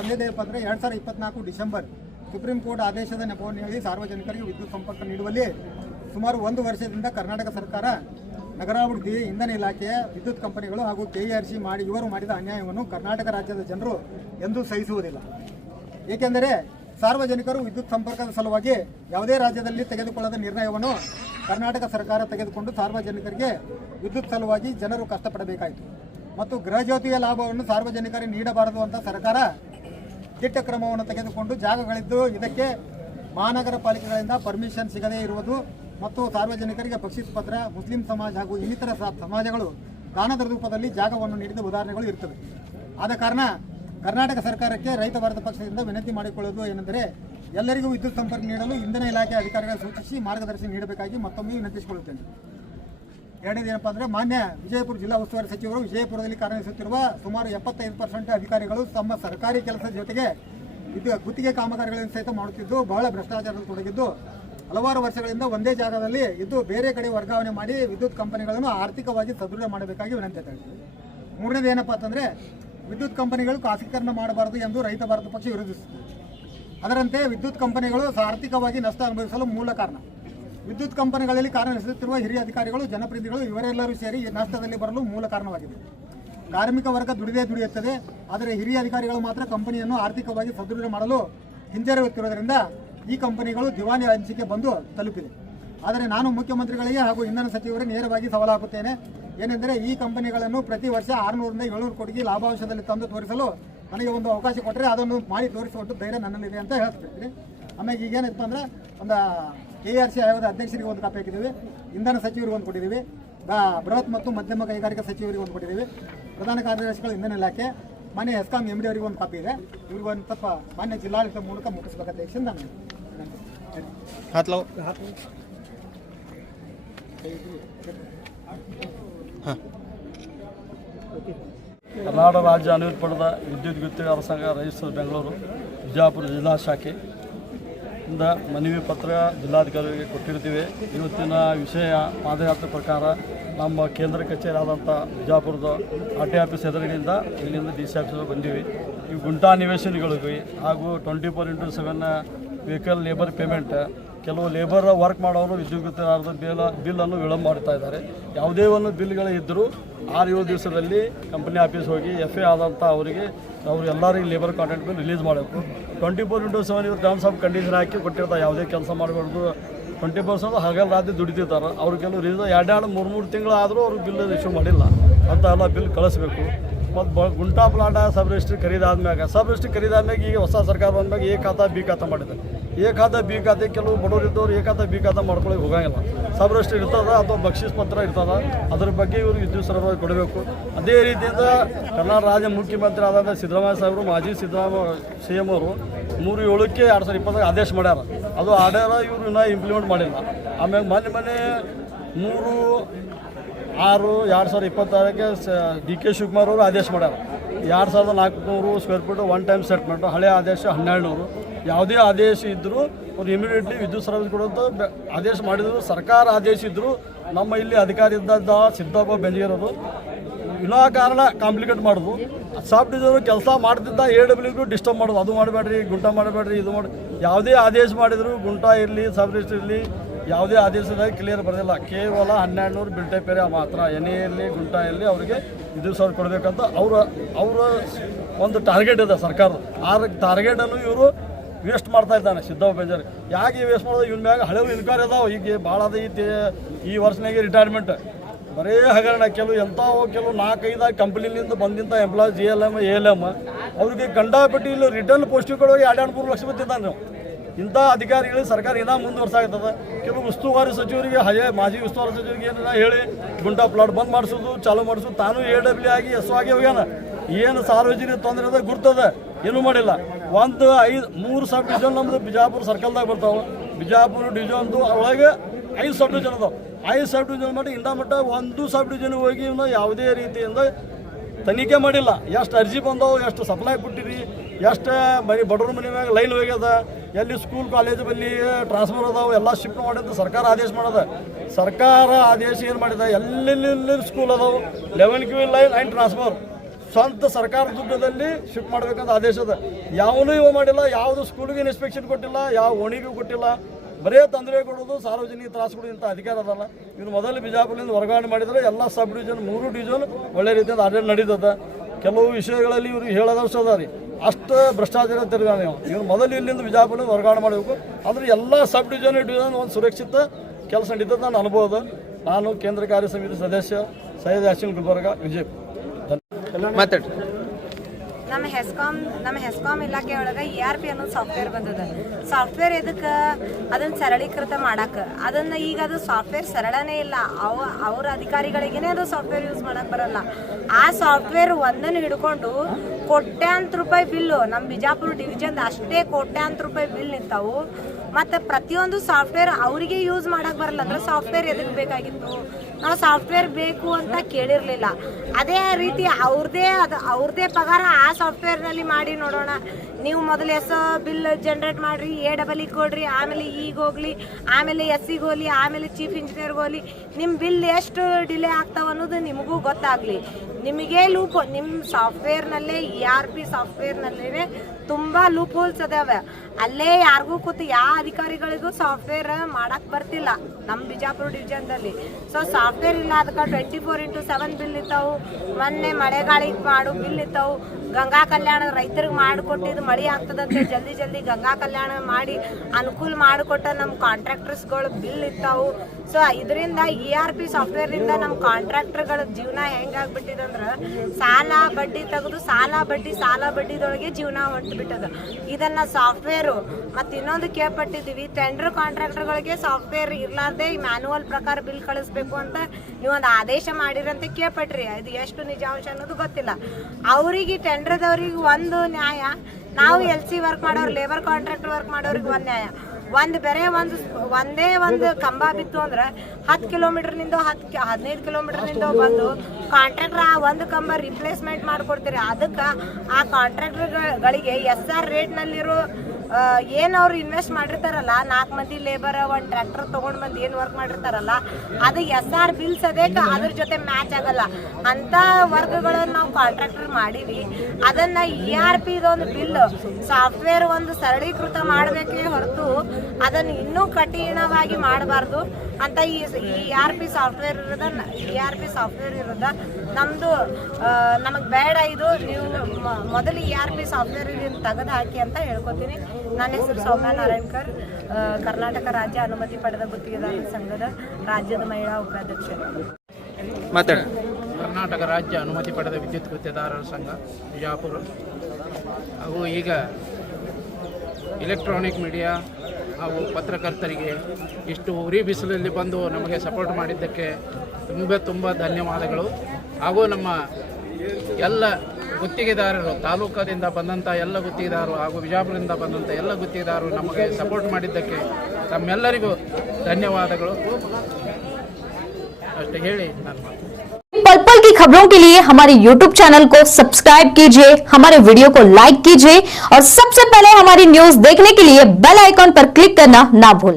ಒಂದೇದೇನಪ್ಪ ಅಂದರೆ 2024 ಡಿಸೆಂಬರ್ ಸುಪ್ರೀಂ ಕೋರ್ಟ್ ಆದೇಶದ ನೆಪವನ್ನು ಸಾರ್ವಜನಿಕರಿಗೆ ವಿದ್ಯುತ್ ಸಂಪರ್ಕ ನೀಡುವಲ್ಲಿ ಸುಮಾರು 1 ವರ್ಷದಿಂದ ಕರ್ನಾಟಕ ಸರ್ಕಾರ, ನಗರಾಭಿವೃದ್ಧಿ, ಇಂಧನ ಇಲಾಖೆಯ ವಿದ್ಯುತ್ ಕಂಪನಿಗಳು ಹಾಗೂ KERC ಇವರು ಮಾಡಿದ ಅನ್ಯಾಯವನ್ನು ಕರ್ನಾಟಕ ರಾಜ್ಯದ ಜನರು ಎಂದೂ ಸಹಿಸುವುದಿಲ್ಲ. ಏಕೆಂದರೆ ಸಾರ್ವಜನಿಕರು ವಿದ್ಯುತ್ ಸಂಪರ್ಕದ ಸಲುವಾಗಿ ಯಾವುದೇ ರಾಜ್ಯದಲ್ಲಿ ತೆಗೆದುಕೊಳ್ಳದ ನಿರ್ಣಯವನ್ನು ಕರ್ನಾಟಕ ಸರ್ಕಾರ ತೆಗೆದುಕೊಂಡು ಸಾರ್ವಜನಿಕರಿಗೆ ವಿದ್ಯುತ್ ಸಲುವಾಗಿ ಜನರು ಕಷ್ಟಪಡಬೇಕಾಯಿತು. ಮತ್ತು ಗೃಹಜ್ಯೋತಿಯ ಲಾಭವನ್ನು ಸಾರ್ವಜನಿಕರಿಗೆ ನೀಡಬಾರದು ಅಂತ ಸರ್ಕಾರ ದಿಟ್ಟ ಕ್ರಮವನ್ನು ತೆಗೆದುಕೊಂಡು ಜಾಗಗಳಿದ್ದು ಇದಕ್ಕೆ ಮಹಾನಗರ ಪಾಲಿಕೆಗಳಿಂದ ಪರ್ಮಿಷನ್ ಸಿಗದೇ ಇರುವುದು ಮತ್ತು ಸಾರ್ವಜನಿಕರಿಗೆ ಬಕ್ಷೀಸ್ ಪತ್ರ, ಮುಸ್ಲಿಂ ಸಮಾಜ ಹಾಗೂ ಇನ್ನಿತರ ಸಮಾಜಗಳು ದಾನದ ರೂಪದಲ್ಲಿ ಜಾಗವನ್ನು ನೀಡಿದ ಉದಾಹರಣೆಗಳು ಇರ್ತವೆ. ಆದ ಕಾರಣ ಕರ್ನಾಟಕ ಸರ್ಕಾರಕ್ಕೆ ರೈತ ಭಾರತ ಪಕ್ಷದಿಂದ ವಿನಂತಿ ಮಾಡಿಕೊಳ್ಳುವುದು ಏನೆಂದರೆ, ಎಲ್ಲರಿಗೂ ವಿದ್ಯುತ್ ಸಂಪರ್ಕ ನೀಡಲು ಇಂಧನ ಇಲಾಖೆ ಅಧಿಕಾರಿಗಳು ಸೂಚಿಸಿ ಮಾರ್ಗದರ್ಶನ ನೀಡಬೇಕಾಗಿ ಮತ್ತೊಮ್ಮೆ ವಿನಂತಿಸಿಕೊಳ್ಳುತ್ತೇನೆ. ಎರಡನೇದು ಏನಪ್ಪ ಅಂದರೆ, ಮಾನ್ಯ ವಿಜಯಪುರ ಜಿಲ್ಲಾ ಉಸ್ತುವಾರಿ ಸಚಿವರು ವಿಜಯಪುರದಲ್ಲಿ ಕಾರ್ಯನಿರ್ವಹಿಸುತ್ತಿರುವ ಸುಮಾರು 75% ಅಧಿಕಾರಿಗಳು ತಮ್ಮ ಸರ್ಕಾರಿ ಕೆಲಸದ ಜೊತೆಗೆ ಗುತ್ತಿಗೆ ಕಾಮಗಾರಿಗಳನ್ನು ಸಹಿತ ಮಾಡುತ್ತಿದ್ದು ಬಹಳ ಭ್ರಷ್ಟಾಚಾರದಲ್ಲಿ ತೊಡಗಿದ್ದು ಹಲವಾರು ವರ್ಷಗಳಿಂದ ಒಂದೇ ಜಾಗದಲ್ಲಿ ಇದ್ದು ಬೇರೆ ಕಡೆ ವರ್ಗಾವಣೆ ಮಾಡಿ ವಿದ್ಯುತ್ ಕಂಪನಿಗಳನ್ನು ಆರ್ಥಿಕವಾಗಿ ಸದೃಢ ಮಾಡಬೇಕಾಗಿ ವಿನಂತಿ ಮಾಡ್ತೀವಿ. ಮೂರನೇದು ಏನಪ್ಪ ಅಂತಂದರೆ, ವಿದ್ಯುತ್ ಕಂಪನಿಗಳು ಖಾಸಗೀಕರಣ ಮಾಡಬಾರದು ಎಂದು ರೈತ ಭಾರತ ಪಕ್ಷ ವಿರೋಧಿಸುತ್ತದೆ. ಅದರಂತೆ ವಿದ್ಯುತ್ ಕಂಪನಿಗಳು ಆರ್ಥಿಕವಾಗಿ ನಷ್ಟ ಅನುಭವಿಸಲು ಮೂಲ ಕಾರಣ. ವಿದ್ಯುತ್ ಕಂಪನಿಗಳಲ್ಲಿ ಕಾರ್ಯನಿರ್ವಹಿಸುತ್ತಿರುವ ಹಿರಿಯ ಅಧಿಕಾರಿಗಳು, ಜನಪ್ರತಿನಿಧಿಗಳು ಇವರೆಲ್ಲರೂ ಸೇರಿ ನಷ್ಟದಲ್ಲಿ ಬರಲು ಮೂಲ ಕಾರಣವಾಗಿದೆ. ಕಾರ್ಮಿಕ ವರ್ಗ ದುಡಿಯುತ್ತದೆ, ಆದರೆ ಹಿರಿಯ ಅಧಿಕಾರಿಗಳು ಮಾತ್ರ ಕಂಪನಿಯನ್ನು ಆರ್ಥಿಕವಾಗಿ ಸದೃಢ ಮಾಡಲು ಹಿಂಜರಿಯುತ್ತಿರುವುದರಿಂದ ಈ ಕಂಪನಿಗಳು ದಿವಾನಿ ಹಂಚಿಕೆ ಬಂದು ತಲುಪಿದೆ. ಆದರೆ ನಾನು ಮುಖ್ಯಮಂತ್ರಿಗಳಿಗೆ ಹಾಗೂ ಇಂಧನ ಸಚಿವರಿಗೆ ನೇರವಾಗಿ ಸವಾಲು ಹಾಕುತ್ತೇನೆ. ಏನೆಂದರೆ, ಈ ಕಂಪನಿಗಳನ್ನು ಪ್ರತಿ ವರ್ಷ 600ರಿಂದ 700 ಕೋಟಿಗೆ ಲಾಭಾಂಶದಲ್ಲಿ ತಂದು ತೋರಿಸಲು ನನಗೆ ಒಂದು ಅವಕಾಶ ಕೊಟ್ಟರೆ ಅದನ್ನು ಮಾಡಿ ತೋರಿಸುವಂಥ ಧೈರ್ಯ ನನ್ನಲ್ಲಿದೆ ಅಂತ ಹೇಳ್ತಿದ್ದೀನಿ. ಆಮೇಲೆ ಈಗೇನಪ್ಪ ಅಂದರೆ, ಒಂದು KERC ಆಯೋಗದ ಅಧ್ಯಕ್ಷರಿಗೆ ಒಂದು ಕಾಪಿ ಹಾಕಿದ್ದೀವಿ, ಇಂಧನ ಸಚಿವರಿಗೆ ಒಂದು ಕೊಟ್ಟಿದ್ದೀವಿ, ಬೃಹತ್ ಮತ್ತು ಮಧ್ಯಮ ಕೈಗಾರಿಕಾ ಸಚಿವರಿಗೆ ಒಂದು ಕೊಟ್ಟಿದ್ದೀವಿ, ಪ್ರಧಾನ ಕಾರ್ಯದರ್ಶಿಗಳು ಇಂಧನ ಇಲಾಖೆ, ಮಾನ್ಯ ಹೆಸ್ಕಾಂ MD ಅವರಿಗೆ ಒಂದು ಕಾಪಿ ಇದೆ. ಇವ್ರಿಗೆ ಒಂದು ಸ್ವಲ್ಪ ಮಾನ್ಯ ಜಿಲ್ಲಾಡಳಿತ ಮೂಲಕ ಮುಟ್ಟಿಸಬೇಕಂತ ಯಕ್ಷನ್ ನಾನು ಕರ್ನಾಟಕ ರಾಜ್ಯ ಅನುಮತಿ ಪಡೆದ ವಿದ್ಯುತ್ ಗುತ್ತಿಗೆದಾರರ ಸಂಘ ರೈತ ಬೆಂಗಳೂರು ವಿಜಯಪುರ ಜಿಲ್ಲಾ ಶಾಖೆಯಿಂದ ಮನವಿ ಪತ್ರ ಜಿಲ್ಲಾಧಿಕಾರಿಗೆ ಕೊಟ್ಟಿರ್ತೀವಿ. ಇವತ್ತಿನ ವಿಷಯ ಪಾದಯಾತ್ರೆ ಪ್ರಕಾರ ನಮ್ಮ ಕೇಂದ್ರ ಕಚೇರಿ ಆದಂಥ ವಿಜಯಪುರದ RT ಆಫೀಸ್ ಎದುರಿನಿಂದ ಇಲ್ಲಿಂದ DC ಆಫೀಸ್ ಬಂದೀವಿ. ಈ ಗುಂಟಾ ನಿವೇಶನಗಳಿಗೆ ಹಾಗೂ 24/7 ವೆಹಿಕಲ್ ಲೇಬರ್ ಪೇಮೆಂಟ್, ಕೆಲವು ಲೇಬರ್ ವರ್ಕ್ ಮಾಡೋರು ವಿದ್ಯುತ್ ಗುತ್ತಿಗೆದಾರರ ಬಿಲ್ಲನ್ನು ವಿಳಂಬ ಮಾಡ್ತಾ ಇದ್ದಾರೆ. ಯಾವುದೇ ಒಂದು ಬಿಲ್ಗಳು ಇದ್ದರೂ 6-7 ದಿವಸದಲ್ಲಿ ಕಂಪನಿ ಆಫೀಸ್ ಹೋಗಿ FA ಆದಂಥ ಅವರಿಗೆ ಅವರು ಎಲ್ಲರಿಗೂ ಲೇಬರ್ ಕಾಂಟ್ರಾಕ್ಟ್ ಬಿಲ್ ರಿಲೀಸ್ ಮಾಡಬೇಕು. 24/7 ಇವರು ಟರ್ಮ್ಸ್ ಆಫ್ ಕಂಡೀಷನ್ ಹಾಕಿ ಕೊಟ್ಟಿರ್ತಾರೆ. ಯಾವುದೇ ಕೆಲಸ ಮಾಡಬಾರ್ದು, 20% ಹಗಲು ರಾತ್ರಿ ದುಡಿತಿರ್ತಾರೆ. ಅವ್ರು ಕೆಲವು ರೀಸನ್ 2-3 ತಿಂಗಳು ಆದರೂ ಅವ್ರಿಗೆ ಬಿಲ್ ಇಶ್ಯೂ ಮಾಡಿಲ್ಲ ಅಂತ ಎಲ್ಲ ಬಿಲ್ ಕಳಿಸ್ಬೇಕು. ಮತ್ತು ಗುಂಟಾ ಪ್ಲಾಟ ಸಬ್ ರಿಜಿಸ್ಟ್ರಿ ಖರೀದಾದ್ಮ್ಯಾಗ ಈಗ ಹೊಸ ಸರ್ಕಾರ ಬಂದಾಗ ಎ ಖಾತಾ ಬಿ ಖಾತಾ ಮಾಡಿದ್ದಾರೆ. ಎ ಖಾತಾ ಬಿ ಖಾತೆ ಕೆಲವು ಬಡವರು ಇದ್ದವ್ರು ಎ ಖಾತಾ ಬಿ ಖಾತಾ ಮಾಡ್ಕೊಳ್ಳೋಕೆ ಹೋಗಂಗಿಲ್ಲ. ಸಬ್ ರಿಜಿಸ್ಟ್ರಿ ಇರ್ತದ ಅಥವಾ ಬಕ್ಷೀಸ್ ಪತ್ರ ಇರ್ತದ, ಅದ್ರ ಬಗ್ಗೆ ಇವರು ವಿದ್ಯುತ್ ಸರಬರಾಜು ಕೊಡಬೇಕು. ಅದೇ ರೀತಿಯಿಂದ ಕರ್ನಾಟಕ ರಾಜ್ಯ ಮುಖ್ಯಮಂತ್ರಿ ಆದಂಥ ಸಿದ್ದರಾಮಯ್ಯ ಸಾಹೇಬರು, ಮಾಜಿ CM ಅವರು 3/7/2020 ಆದೇಶ ಮಾಡ್ಯಾರ. ಅದು ಆರ್ಡರ್ ಇವರು ಇನ್ನೂ ಇಂಪ್ಲಿಮೆಂಟ್ ಮಾಡಿಲ್ಲ. ಆಮೇಲೆ ಮೊನ್ನೆ 6/2026 ಡಿ ಕೆ ಶಿವಕುಮಾರ್ ಅವರು ಆದೇಶ ಮಾಡ್ಯಾರ. 2400 ಸ್ಕ್ವೇರ್ ಫೀಟ್ ಒನ್ ಟೈಮ್ ಸೆಟ್ಮೆಂಟು. ಹಳೆ ಆದೇಶ 1200. ಯಾವುದೇ ಆದೇಶ ಇದ್ದರೂ ಅವ್ರು ಇಮಿಡಿಯೇಟ್ಲಿ ವಿದ್ಯುತ್ ಸರ್ವಿಸ್ ಕೊಡೋದು ಆದೇಶ ಮಾಡಿದ್ರು. ಸರ್ಕಾರ ಆದೇಶ ಇದ್ದರೂ ನಮ್ಮ ಇಲ್ಲಿ ಅಧಿಕಾರಿ ಇದ್ದ ಸಿದ್ದಪ್ಪ ಬೆಂಜಿಗೆರವರು ವಿನಾಕಾರಣ ಕಾಂಪ್ಲಿಕೇಟ್ ಮಾಡೋದು. ಸಬ್ ಡಿವಿಷನ್ ಕೆಲಸ ಮಾಡ್ತಿದ್ದ AWG ಡಿಸ್ಟರ್ಬ್ ಮಾಡೋದು. ಅದು ಮಾಡಬೇಡ್ರಿ, ಗುಂಟ ಮಾಡಬೇಡ್ರಿ, ಇದು ಮಾಡಿ ಯಾವುದೇ ಆದೇಶ ಮಾಡಿದ್ರು ಗುಂಟ ಇರಲಿ ಸಬ್ ರಿಜಿಸ್ಟರ್ ಇರಲಿ ಯಾವುದೇ ಆದೇಶದಾಗ ಕ್ಲಿಯರ್ ಬರೋದಿಲ್ಲ. ಕೇವಲ 1200 ಬಿಲ್ಟೈಪ್ ಏರಿಯಾ ಮಾತ್ರ. ಎನೆ ಇರಲಿ ಗುಂಟ ಇರಲಿ ಅವರಿಗೆ ವಿದ್ಯುತ್ ಸರ್ವಿಸ್ ಕೊಡಬೇಕಂತ ಅವರ ಒಂದು ಟಾರ್ಗೆಟ್ ಇದೆ ಸರ್ಕಾರದ. ಆ ಟಾರ್ಗೆಟನ್ನು ಇವರು ವೇಸ್ಟ್ ಮಾಡ್ತಾ ಇದ್ದಾನೆ ಸಿದ್ದಪ್ಪ ಬೆಂಜರ್. ಯಾಕೆ ವೇಸ್ಟ್ ಮಾಡೋದು? ಇವನ ಮ್ಯಾಗ ಹಳೆವು ಇನ್ಕ್ವೈರಿ ಅದಾವೆ. ಈಗ ಭಾಳ ಅದ ಈ ವರ್ಷನಾಗೆ ರಿಟೈರ್ಮೆಂಟ್ ಬರೀ ಹಗರಣ. ಕೆಲವು 4-5 ಕಂಪ್ನಿಲಿಂದ ಬಂದಿಂಥ ಎಂಪ್ಲಾಯೀಸ್ GLM ALM ಅವ್ರಿಗೆ ಕಂಡಾಪಟ್ಟಿ ಇಲ್ಲಿ ರಿಟರ್ನ್ ಪೋಸ್ಟಿಂಗ್ ಕೊಡೋಗಿ 2-3 ಲಕ್ಷ ಬಿತ್ತಿದ್ದಾನೆ ನೀವು. ಇಂಥ ಅಧಿಕಾರಿಗಳಿಗೆ ಸರ್ಕಾರ ಇನ್ನೂ ಮುಂದುವರ್ಸಾಗ್ತದೆ. ಕೆಲವು ಉಸ್ತುವಾರಿ ಸಚಿವರಿಗೆ ಮಾಜಿ ಉಸ್ತುವಾರಿ ಸಚಿವರಿಗೆ ಏನ ಹೇಳಿ ಗುಂಟಾ ಪ್ಲಾಟ್ ಬಂದ್ ಮಾಡಿಸೋದು, ಚಾಲೂ ಮಾಡಿಸೋದು. ತಾನು AW ಆಗಿ SO ಆಗಿ ಹೋಗ್ಯಾನ. ಏನು ಸಾರ್ವಜನಿಕ ತೊಂದರೆ ಅದ ಗುರ್ತದ, ಏನೂ ಮಾಡಿಲ್ಲ. 3 ಸಬ್ ಡಿವಿಷನ್ ನಮ್ಮದು ಬಿಜಾಪುರ ಸರ್ಕಲ್ದಾಗ ಬರ್ತಾವೆ. ಬಿಜಾಪುರ ಡಿವಿಷನ್ದು ಒಳಗೆ 5 ಸಬ್ ಡಿವಿಷನ್ ಅದಾವೆ. 5 ಸಬ್ ಡಿವಿಷನ್ ಮಾಡಿ ಇಂದ ಮಟ್ಟ 1 ಸಬ್ ಡಿವಿಷನ್ ಹೋಗಿ ಯಾವುದೇ ರೀತಿಯಿಂದ ತನಿಖೆ ಮಾಡಿಲ್ಲ. ಎಷ್ಟು ಅರ್ಜಿ ಬಂದವು, ಎಷ್ಟು ಸಪ್ಲೈ ಕೊಟ್ಟಿರಿ, ಎಷ್ಟು ಬಡವ್ರ ಮನೆ ಮ್ಯಾಗ ಲೈನ್ ಹೋಗ್ಯದ, ಎಲ್ಲಿ ಸ್ಕೂಲ್ ಕಾಲೇಜ್ ಬಲ್ಲಿ ಟ್ರಾನ್ಸ್ಫರ್ ಅದಾವೆ ಎಲ್ಲ ಶಿಫ್ಟ್ ಮಾಡಿದ್ದು ಸರ್ಕಾರ ಆದೇಶ ಮಾಡೋದ. ಸರ್ಕಾರ ಆದೇಶ ಏನು ಮಾಡಿದ, ಎಲ್ಲೆಲ್ಲಿ ಸ್ಕೂಲ್ ಅದಾವೆ 11 QE ಲೈನ್ ಆ್ಯಂಡ್ ಟ್ರಾನ್ಸ್ಫರ್ ಸ್ವಂತ ಸರ್ಕಾರ ದುಡ್ಡದಲ್ಲಿ ಶಿಫ್ಟ್ ಮಾಡಬೇಕಂತ ಆದೇಶ ಅದ. ಯಾವನೂ ಇವು ಮಾಡಿಲ್ಲ. ಯಾವುದು ಸ್ಕೂಲಿಗೆ ಇನ್ಸ್ಪೆಕ್ಷನ್ ಕೊಟ್ಟಿಲ್ಲ, ಯಾವ ಓಣಿಗೂ ಕೊಟ್ಟಿಲ್ಲ. ಬರೇ ತೊಂದರೆ ಕೊಡೋದು, ಸಾರ್ವಜನಿಕ ತ್ರಾಸು ಕೊಡೋದು ಇಂಥ ಅಧಿಕಾರ ಅದಲ್ಲ. ಇವ್ರು ಮೊದಲು ಬಿಜಾಪುರದಿಂದ ವರ್ಗಾವಣೆ ಮಾಡಿದರೆ ಎಲ್ಲ ಸಬ್ ಡಿವಿಷನ್ 3 ಡಿವಿಷನ್ ಒಳ್ಳೆ ರೀತಿಯಿಂದ ಆಡಳಿತ ನಡೀತದೆ. ಕೆಲವು ವಿಷಯಗಳಲ್ಲಿ ಇವ್ರಿಗೆ ಹೇಳೋದಷ್ಟು ಅದ ರೀ, ಅಷ್ಟು ಭ್ರಷ್ಟಾಚಾರ ತಿರುಗಾಣ. ಇವ್ರು ಮೊದಲು ಇಲ್ಲಿಂದ ಬಿಜಾಪುರದಿಂದ ವರ್ಗಾವಣೆ ಮಾಡಬೇಕು. ಅಂದರೆ ಎಲ್ಲ ಸಬ್ ಡಿವಿಷನ್ ಒಂದು ಸುರಕ್ಷಿತ ಕೆಲಸ ನಡೀತದೆ ನನ್ನ ಅನುಭವದ. ನಾನು ಕೇಂದ್ರ ಕಾರ್ಯ ಸಮಿತಿ ಸದಸ್ಯ ಸೈಯದ್ ಯಾಸಿನ್ ಗುಲ್ಬರ್ಗ, ವಿಜಯಪುರ. ಮಾತಾಡಿ. ನಮ್ಮ ಹೆಸ್ಕಾಂ ಇಲಾಖೆ ಒಳಗೆ ERP ಅನ್ನೋದು ಸಾಫ್ಟ್ವೇರ್ ಬಂದದ. ಸಾಫ್ಟ್ವೇರ್ ಎದಕ್ಕೆ? ಅದನ್ನು ಸರಳೀಕೃತ ಮಾಡಕ್ಕೆ. ಅದನ್ನು ಈಗ ಅದು ಸಾಫ್ಟ್ವೇರ್ ಸರಳನೇ ಇಲ್ಲ. ಅವ್ರ ಅಧಿಕಾರಿಗಳಿಗೇನೆ ಅದು ಸಾಫ್ಟ್ವೇರ್ ಯೂಸ್ ಮಾಡಕ್ಕೆ ಬರಲ್ಲ. ಆ ಸಾಫ್ಟ್ವೇರ್ ಒಂದನ್ನು ಹಿಡ್ಕೊಂಡು ಕೋಟ್ಯಾಂತರ ರೂಪಾಯಿ ಬಿಲ್ಲು ನಮ್ಮ ಬಿಜಾಪುರ ಡಿವಿಷನ್ ಅಷ್ಟೇ ಕೋಟ್ಯಾಂತರ ರೂಪಾಯಿ ಬಿಲ್ ನಿಂತಾವು. ಮತ್ತು ಪ್ರತಿಯೊಂದು ಸಾಫ್ಟ್ವೇರ್ ಅವರಿಗೆ ಯೂಸ್ ಮಾಡಕ್ಕೆ ಬರಲ್ಲ. ಅಂದ್ರೆ ಸಾಫ್ಟ್ವೇರ್ ಎದಕ್ಕೆ ಬೇಕಾಗಿತ್ತು? ನಾವು ಸಾಫ್ಟ್ವೇರ್ ಬೇಕು ಅಂತ ಕೇಳಿರಲಿಲ್ಲ. ಅದೇ ರೀತಿ ಅವ್ರದ್ದೇ ಪಗಾರ ಆ ಸಾಫ್ಟ್ವೇರ್ನಲ್ಲಿ ಮಾಡಿ ನೋಡೋಣ. ನೀವು ಮೊದಲು ಬಿಲ್ ಜನ್ರೇಟ್ ಮಾಡಿರಿ, AEE ಕೊಡ್ರಿ, ಆಮೇಲೆ ಈಗ ಹೋಗ್ಲಿ, ಆಮೇಲೆ SE ಹೋಗ್ಲಿ, ಆಮೇಲೆ ಚೀಫ್ ಇಂಜಿನಿಯರ್ಗೆ ಹೋಗ್ಲಿ. ನಿಮ್ಮ ಬಿಲ್ ಎಷ್ಟು ಡಿಲೇ ಆಗ್ತಾವ ಅನ್ನೋದು ನಿಮಗೂ ಗೊತ್ತಾಗಲಿ. ನಿಮಗೆ ನಿಮ್ಮ ಸಾಫ್ಟ್ವೇರ್ನಲ್ಲೇ ERP ಸಾಫ್ಟ್ವೇರ್ನಲ್ಲೇ ತುಂಬ ಲೂಪ್ ಹೋಲ್ಸ್ ಅದಾವೆ. ಅಲ್ಲೇ ಯಾರಿಗೂ ಕೂತು ಯಾವ ಅಧಿಕಾರಿಗಳಿಗೂ ಸಾಫ್ಟ್ವೇರ್ ಮಾಡಕ್ಕೆ ಬರ್ತಿಲ್ಲ ನಮ್ಮ ಬಿಜಾಪುರ ಡಿವಿಷನ್ದಲ್ಲಿ. ಸೊ ಸಾಫ್ಟ್ವೇರ್ ಇಲ್ಲ. ಅದಕ್ಕೆ 24/7 ಬಿಲ್ ಇರ್ತಾವೆ. ಮೊನ್ನೆ ಮಳೆಗಾಳಿಗೆ ಮಾಡು ಬಿಲ್ ಇರ್ತಾವೆ. ಗಂಗಾ ಕಲ್ಯಾಣ ರೈತರಿಗೆ ಮಾಡಿಕೊಟ್ಟಿದ್ದು ಮಳೆ ಆಗ್ತದಂತೆ ಜಲ್ದಿ ಗಂಗಾ ಕಲ್ಯಾಣ ಮಾಡಿ ಅನುಕೂಲ ಮಾಡಿಕೊಟ್ಟ ನಮ್ಮ ಕಾಂಟ್ರಾಕ್ಟರ್ಸ್ಗಳು ಬಿಲ್ ಇರ್ತಾವೆ. ಸೊ ಇದರಿಂದ ERP ಸಾಫ್ಟ್ವೇರ್ನಿಂದ ನಮ್ಮ ಕಾಂಟ್ರಾಕ್ಟರ್ಗಳ ಜೀವನ ಹೆಂಗಾಗ್ಬಿಟ್ಟಿದಂದ್ರೆ ಸಾಲ ಬಡ್ಡಿ ತೆಗೆದು ಸಾಲ ಬಡ್ಡಿದೊಳಗೆ ಜೀವನ ಹೊಂಟ್ಬಿಟ್ಟದ. ಇದನ್ನು ಸಾಫ್ಟ್ವೇರು ಮತ್ತು ಇನ್ನೊಂದು ಕೇಳ್ಪಟ್ಟಿದ್ದೀವಿ, ಟೆಂಡರ್ ಕಾಂಟ್ರಾಕ್ಟರ್ಗಳಿಗೆ ಸಾಫ್ಟ್ವೇರ್ ಇರ್ಲಾರ್ದೆ ಮ್ಯಾನುವಲ್ ಪ್ರಕಾರ ಬಿಲ್ ಕಳಿಸ್ಬೇಕು ಅಂತ ನೀವೊಂದು ಆದೇಶ ಮಾಡಿರಂತ ಕೇಳ್ಪಟ್ರಿ. ಅದು ಎಷ್ಟು ನಿಜಾಂಶ ಅನ್ನೋದು ಗೊತ್ತಿಲ್ಲ. ಅವರಿಗೆ ಟೆಂಡರ್ದವ್ರಿಗೆ ಒಂದು ನ್ಯಾಯ, ನಾವು LC ವರ್ಕ್ ಮಾಡೋರು, ಲೇಬರ್ ಕಾಂಟ್ರಾಕ್ಟರ್ ವರ್ಕ್ ಮಾಡೋರಿಗೆ ಒಂದು ನ್ಯಾಯ. ಒಂದೇ ಒಂದು ಕಂಬ ಬಿತ್ತು ಅಂದ್ರೆ 10 ಕಿಲೋಮೀಟರ್ನಿಂದ 15 ಕಿಲೋಮೀಟರ್ನಿಂದ ಬಂದು ಕಾಂಟ್ರಾಕ್ಟರ್ ಆ ಒಂದು ಕಂಬ ರಿಪ್ಲೇಸ್ಮೆಂಟ್ ಮಾಡಿಕೊಡ್ತೀರಿ. ಅದಕ್ಕೆ ಆ ಕಾಂಟ್ರಾಕ್ಟರ್ಗಳಿಗೆ SR ರೇಟ್ನಲ್ಲಿರೋ ಏನು ಅವ್ರು ಇನ್ವೆಸ್ಟ್ ಮಾಡಿರ್ತಾರಲ್ಲ, 4 ಮಂದಿ ಲೇಬರ್, 1 ಟ್ರ್ಯಾಕ್ಟರ್ ತೊಗೊಂಡು ಬಂದು ಏನು ವರ್ಕ್ ಮಾಡಿರ್ತಾರಲ್ಲ, ಅದು SR ಬಿಲ್ಸ್ ಅದಕ್ಕೆ ಅದ್ರ ಜೊತೆ ಮ್ಯಾಚ್ ಆಗಲ್ಲ. ಅಂಥ ವರ್ಕ್ಗಳನ್ನು ನಾವು ಕಾಂಟ್ರಾಕ್ಟರ್ ಮಾಡೀವಿ. ಅದನ್ನು ERP ಇದೊಂದು ಬಿಲ್ ಸಾಫ್ಟ್ವೇರ್ ಒಂದು ಸರಳೀಕೃತ ಮಾಡಬೇಕೇ ಹೊರತು ಅದನ್ನು ಇನ್ನೂ ಕಠಿಣವಾಗಿ ಮಾಡಬಾರ್ದು ಅಂತ ಈ ERP ಸಾಫ್ಟ್ವೇರ್ ಇರೋದ ನಮ್ಮದು ನಮಗೆ ಬೇಡ. ಇದು ನೀವು ಮೊದಲು ERP ಸಾಫ್ಟ್ವೇರ್ ಇದನ್ನು ತೆಗೆದು ಹಾಕಿ ಅಂತ ಹೇಳ್ಕೊತೀನಿ. ನನ್ನ ಹೆಸರು ಸೌಮ್ಯ ನಾರಾಯಣ್ಕರ್, ಕರ್ನಾಟಕ ರಾಜ್ಯ ಅನುಮತಿ ಪಡೆದ ಗುತ್ತಿಗೆದಾರರ ಸಂಘದ ರಾಜ್ಯದ ಮಹಿಳಾ ಉಪಾಧ್ಯಕ್ಷರು. ಮಾತಾಡಿ. ಕರ್ನಾಟಕ ರಾಜ್ಯ ಅನುಮತಿ ಪಡೆದ ವಿದ್ಯುತ್ ಗುತ್ತಿಗೆದಾರರ ಸಂಘ ಬಿಜಾಪುರ ಹಾಗೂ ಈಗ ಎಲೆಕ್ಟ್ರಾನಿಕ್ ಮೀಡಿಯಾ ಹಾಗೂ ಪತ್ರಕರ್ತರಿಗೆ ಇಷ್ಟು ಉರಿ ಬಿಸಿಲಲ್ಲಿ ಬಂದು ನಮಗೆ ಸಪೋರ್ಟ್ ಮಾಡಿದ್ದಕ್ಕೆ ತುಂಬ ಧನ್ಯವಾದಗಳು. ಹಾಗೂ ನಮ್ಮ ಎಲ್ಲ ಗುತ್ತಿಗೆದಾರರು, ತಾಲೂಕದಿಂದ ಬಂದಂಥ ಎಲ್ಲ ಗುತ್ತಿಗೆದಾರರು ಹಾಗೂ ಬಿಜಾಪುರದಿಂದ ಬಂದಂಥ ಎಲ್ಲ ಗುತ್ತಿಗೆದಾರರು ನಮಗೆ ಸಪೋರ್ಟ್ ಮಾಡಿದ್ದಕ್ಕೆ ತಮ್ಮೆಲ್ಲರಿಗೂ ಧನ್ಯವಾದಗಳು. ಅಷ್ಟೇ ಹೇಳಿ ನಾನು ಮಾತು पल पल की खबरों के लिए हमारे YouTube चैनल को सब्सक्राइब कीजिए, हमारे वीडियो को लाइक कीजिए और सबसे पहले हमारी न्यूज देखने के लिए बेल आइकॉन पर क्लिक करना ना भूलें।